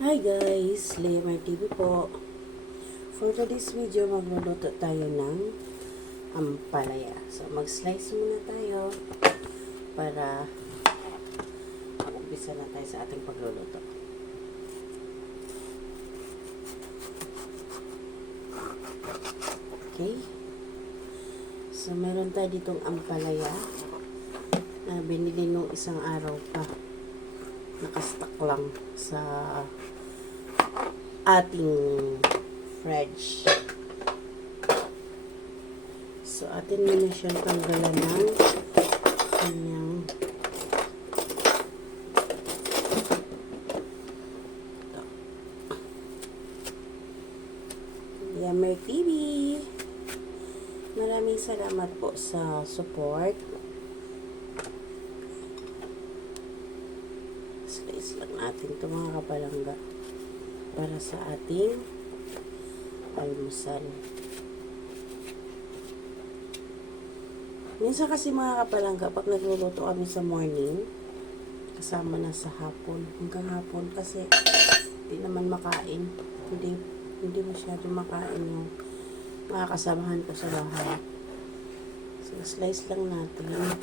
Hi guys, Lemar TV po. For today's video, magluluto tayo ng ampalaya. So, mag-slice muna tayo para mag-umpisa na tayo sa ating pagluluto. Okay. So, meron tayo ditong ampalaya na binili nung isang araw pa. Nakastock lang sa ating fridge. So, atin muna siyang tanggalan ng kanyang Yammer TV. Maraming salamat po sa support. Slice lang natin ito mga kapalangga para sa ating almusal. Minsan kasi mga kapalangga, pag nagluluto kami sa morning, kasama na sa hapon, hanggang hapon kasi hindi naman makain. Hindi masyado makain yung mga kasamahan ko sa bahay. So, slice lang natin.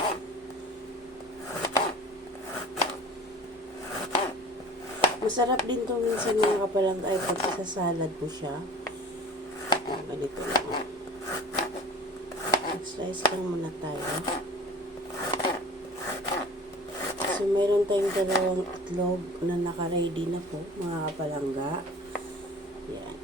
Masarap din to minsan mga kapalangga ay pag sa salad mo siya. Ganito lang. Slice lang muna tayo. So, meron tayong dalawang itlog na naka-ready na po, mga kapalangga. Yan.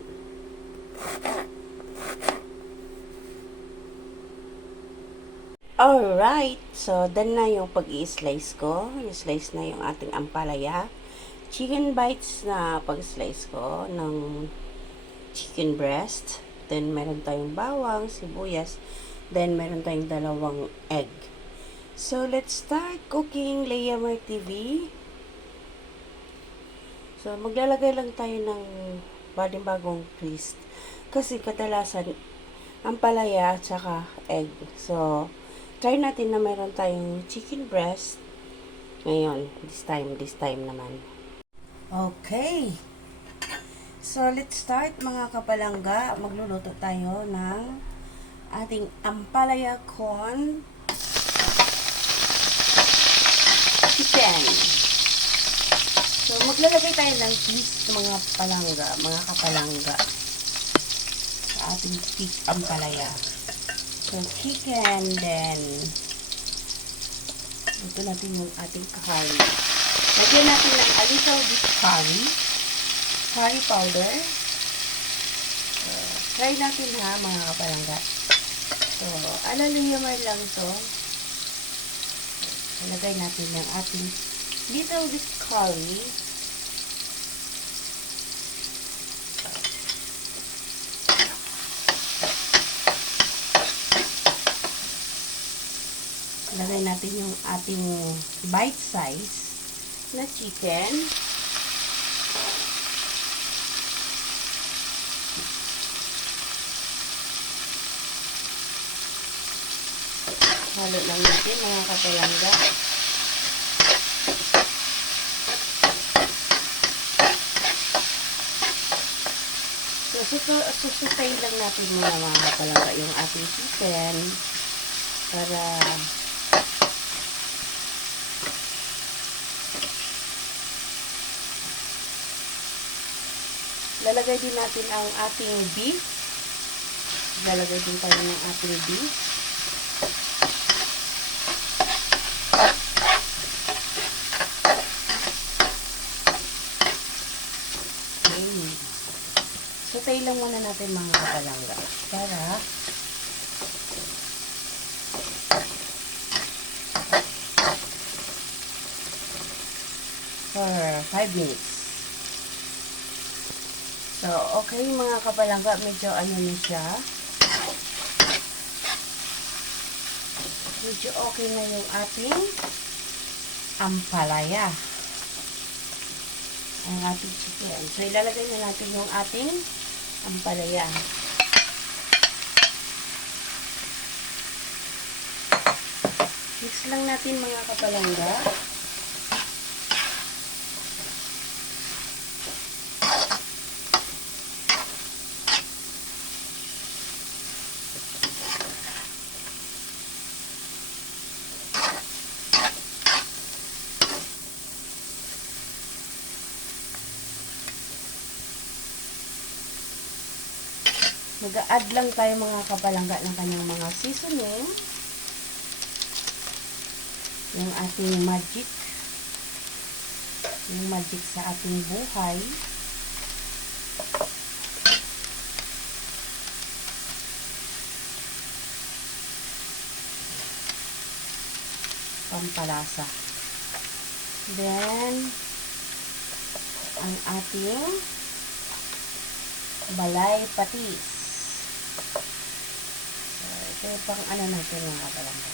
Alright. So, done na yung pag-i-slice ko. I-slice na yung ating ampalaya. Chicken bites na pag-slice ko ng chicken breast. Then, meron tayong bawang, sibuyas. Then, meron tayong dalawang egg. So, let's start cooking Layamar TV. So, maglalagay lang tayo ng bagong twist. Kasi kadalasan, ampalaya at saka egg. So, try natin na meron tayong chicken breast. Ngayon, this time naman. Okay. So, let's start mga kapalangga. Magluluto tayo ng ating ampalaya con chicken. So, maglalagay tayo ng cheese mga kapalangga sa ating ampalaya. So, chicken, then luto natin yung ating curry. Lagyan natin ng a little bit curry powder. So, try natin ha mga kapalangga. So, alalimar lang to. So, lagay natin yung ating little bit curry. Lagay natin yung ating bite size na chicken. Halo lang natin mga kapalangga. So, susutayin lang natin muna mga kapalangga yung ating chicken para lalagay din natin ang ating beef. Lalagay din tayo ng ating beef. Okay. Sutay lang muna natin mga kapalangga para for 5 minutes. So, okay mga kapalangga, medyo ano na siya. Medyo okay na yung ating ampalaya. Ang ating chicken. So, ilalagay na natin yung ating ampalaya. Mix lang natin mga kapalangga. Mag-a-add lang tayo mga kapalangga ng kanyang mga seasoning. Yung ating magic. Yung magic sa ating buhay. Pampalasa. Then, ang ating balay patis. So, ito yung pang ano natin mga kapalangga.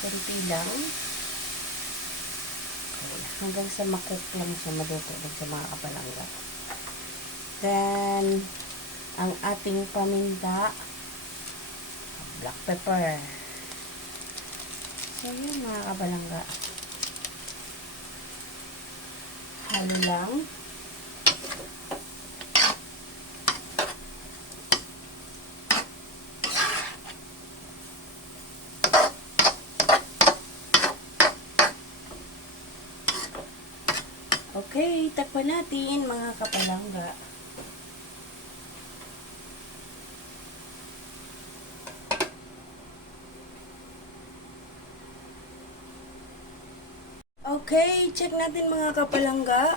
Kunti lang. Okay. Hanggang sa makook lang siya, maluto lang sa mga kapalangga. Then, ang ating paminta, black pepper. So, yun mga kapalangga. Halo lang. Okay, takpan natin mga kapalangga. Okay, check natin mga kapalangga.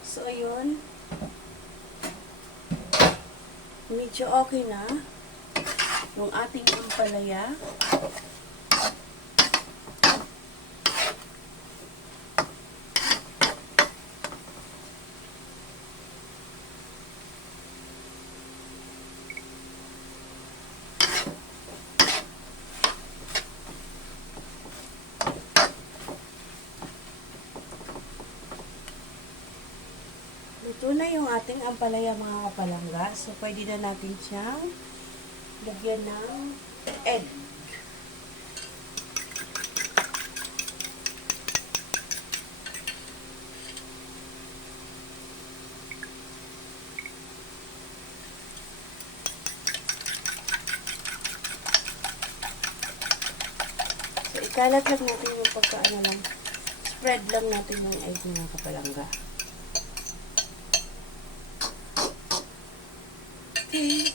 So, ayun. Medyo okay na. Yung ating ampalaya. Luto na yung ating ampalaya mga kapalangga. So, pwede na natin siyang lagyan ng egg. So, ikalat lang natin yung pagkaano lang. Spread lang natin yung egg mga kapalangga. Okay.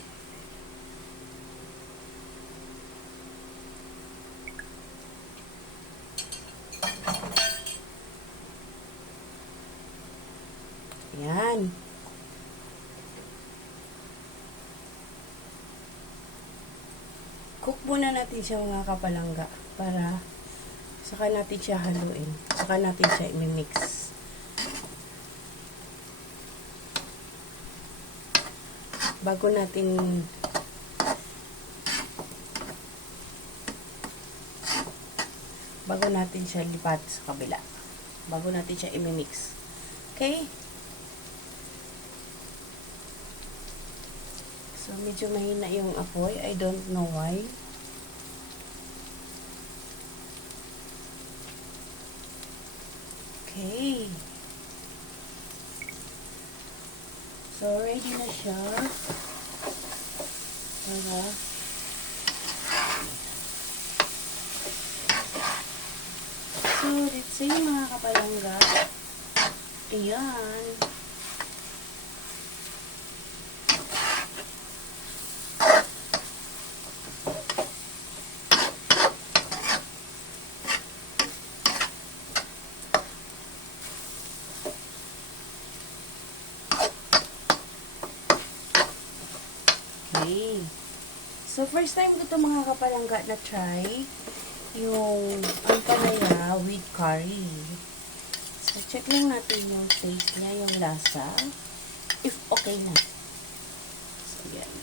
Yan. Cook muna natin siya mga kapalangga para saka natin siya haluin. Saka natin siya i-mix. Bago natin siya lipat sa kabila. Bago natin siya i-mix. Okay? So, medyo mahina yung apoy. I don't know why. Okay. So, ready na siya. So, let's say mga kapalangga. Ayan. Okay. So, first time ko ito mga kapalangga na try yung ampalaya with curry. So, check lang natin yung taste niya, yung lasa. If okay na. So, yan.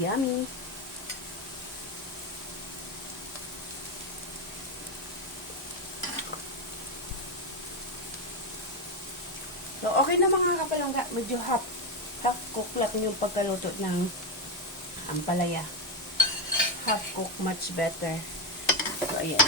Yummy. So, okay na mga kapalangga. Medyo half cook lang yung pagkaluto ng ampalaya. Half cook, much better. So, ayan.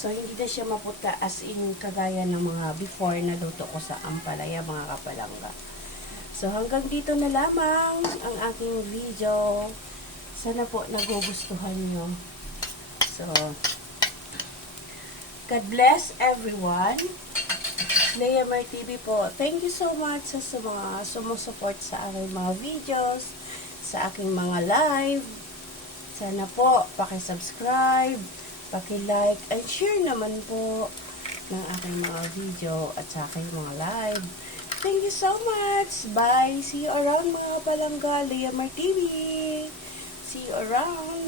So, hindi na siya maputa as in kagaya ng mga before na luto ko sa ampalaya, mga kapalangga. So, hanggang dito na lamang ang aking video. Sana po nagugustuhan nyo. So, God bless everyone. Leia Mar TV po. Thank you so much sa mga sumusuport sa aking mga videos, sa aking mga live. Sana po, paki-subscribe, paki-like, and share naman po ng aking mga video at sa aking mga live. Thank you so much. Bye. See you around mga palangga. Leia Mar TV. See you around.